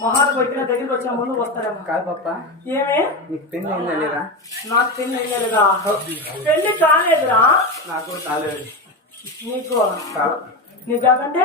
మొహాలు కొట్టిన దగ్గరికి వచ్చిన ముందు వస్తారేమో కాదు పాప. ఏమే నీకు పెళ్లి అయిందా లేదా? నాకు పెళ్లి అయ్యలేదుగా. పెళ్లి కాలేదురా. నాకు కాలేదు. నీకు నీకంటే